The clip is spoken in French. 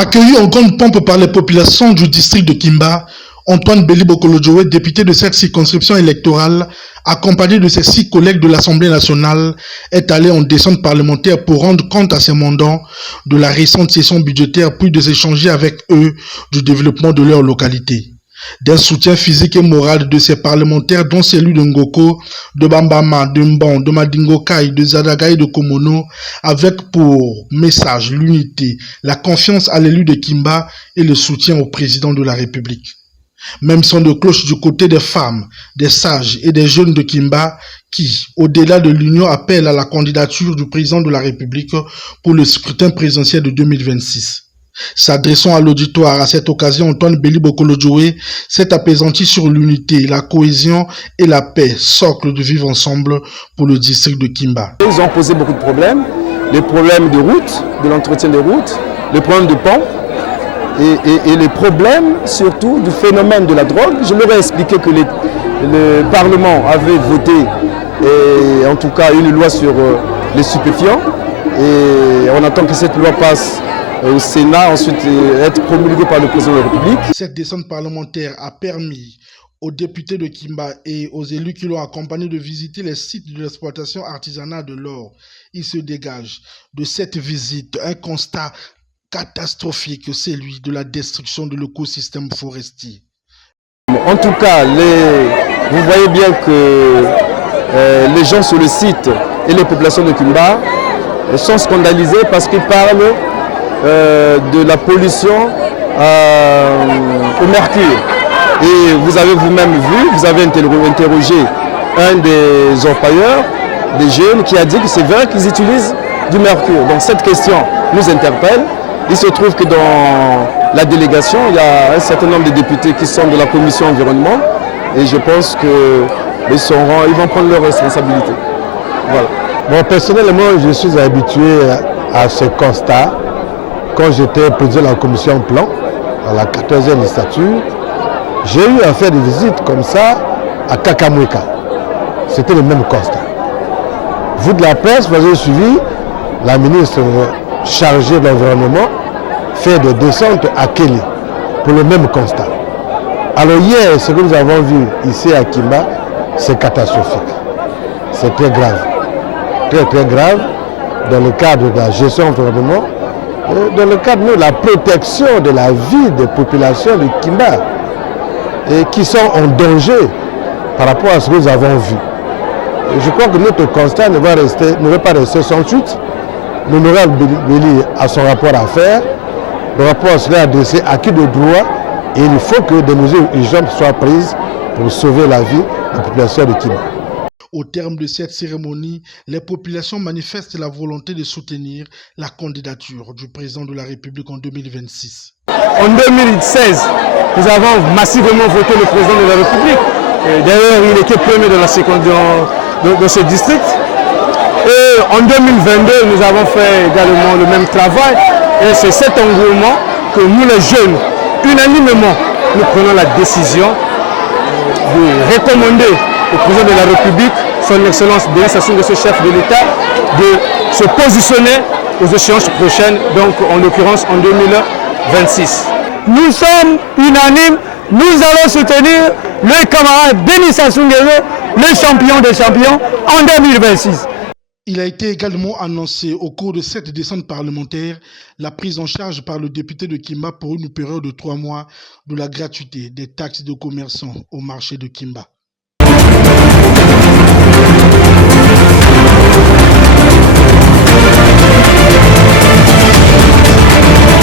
Accueilli en grande pompe par les populations du district de Kimba, Antoine Béli Bokolo-Djoé, député de cette circonscription électorale, accompagné de ses 6 collègues de l'Assemblée nationale, est allé en descente parlementaire pour rendre compte à ses mandants de la récente session budgétaire puis de s'échanger avec eux du développement de leur localité. D'un soutien physique et moral de ces parlementaires, dont celui de Ngoko, de Bambama, de Mbon, de Madingokai, de Zadaga et de Komono, avec pour message l'unité, la confiance à l'élu de Kimba et le soutien au président de la République. Même son de cloche du côté des femmes, des sages et des jeunes de Kimba qui, au-delà de l'union, appellent à la candidature du président de la République pour le scrutin présidentiel de 2026. S'adressant à l'auditoire à cette occasion, Antoine Béli Bokolo-Djoé s'est apaisanti sur l'unité, la cohésion et la paix, socle de vivre ensemble pour le district de Kimba. Ils ont posé beaucoup de problèmes, les problèmes de route, de l'entretien des routes, les problèmes de pont et les problèmes surtout du phénomène de la drogue. Je leur ai expliqué que le Parlement avait voté en tout cas une loi sur les stupéfiants et on attend que cette loi passe au Sénat, ensuite être promulgué par le président de la République. Cette descente parlementaire a permis aux députés de Kimba et aux élus qui l'ont accompagné de visiter les sites de l'exploitation artisanale de l'or. Il se dégage de cette visite un constat catastrophique, celui de la destruction de l'écosystème forestier. En tout cas, vous voyez bien que les gens sur le site et les populations de Kimba sont scandalisés parce qu'ils parlent de la pollution au mercure. Et vous avez vous-même vu, vous avez interrogé un des orpailleurs, des jeunes, qui a dit que c'est vrai qu'ils utilisent du mercure. Donc cette question nous interpelle. Il se trouve que dans la délégation, il y a un certain nombre de députés qui sont de la commission environnement et je pense qu'ils vont prendre leurs responsabilités. Voilà. Bon, personnellement, je suis habitué à ce constat. Quand j'étais président de la commission plan, dans la 14e législature, j'ai eu à faire des visites comme ça à Kakamweka. C'était le même constat. Vous de la presse, vous avez suivi la ministre chargée de l'environnement faire des descentes à Kelly pour le même constat. Alors hier, ce que nous avons vu ici à Kimba, c'est catastrophique. C'est très grave. Très très grave dans le cadre de la gestion de l'environnement. Dans le cadre de la protection de la vie des populations de Kimba et qui sont en danger par rapport à ce que nous avons vu. Et je crois que notre constat ne va pas rester sans suite. L'honorable Béli a son rapport à faire. Le rapport sera adressé à qui de droit et il faut que des mesures urgentes soient prises pour sauver la vie de la population de Kimba. Au terme de cette cérémonie, les populations manifestent la volonté de soutenir la candidature du président de la République en 2026. En 2016, nous avons massivement voté le président de la République. D'ailleurs, il était premier de ce district. Et en 2022, nous avons fait également le même travail. Et c'est cet engouement que nous, les jeunes, unanimement, nous prenons la décision de recommander au président de la République, son Excellence Denis Sassou Nguesso, chef de l'État, de se positionner aux échéances prochaines, donc en l'occurrence en 2026. Nous sommes unanimes, nous allons soutenir le camarade Denis Sassou Nguesso, le champion des champions, en 2026. Il a été également annoncé au cours de cette descente parlementaire la prise en charge par le député de Kimba pour une période de 3 mois de la gratuité des taxes de commerçants au marché de Kimba.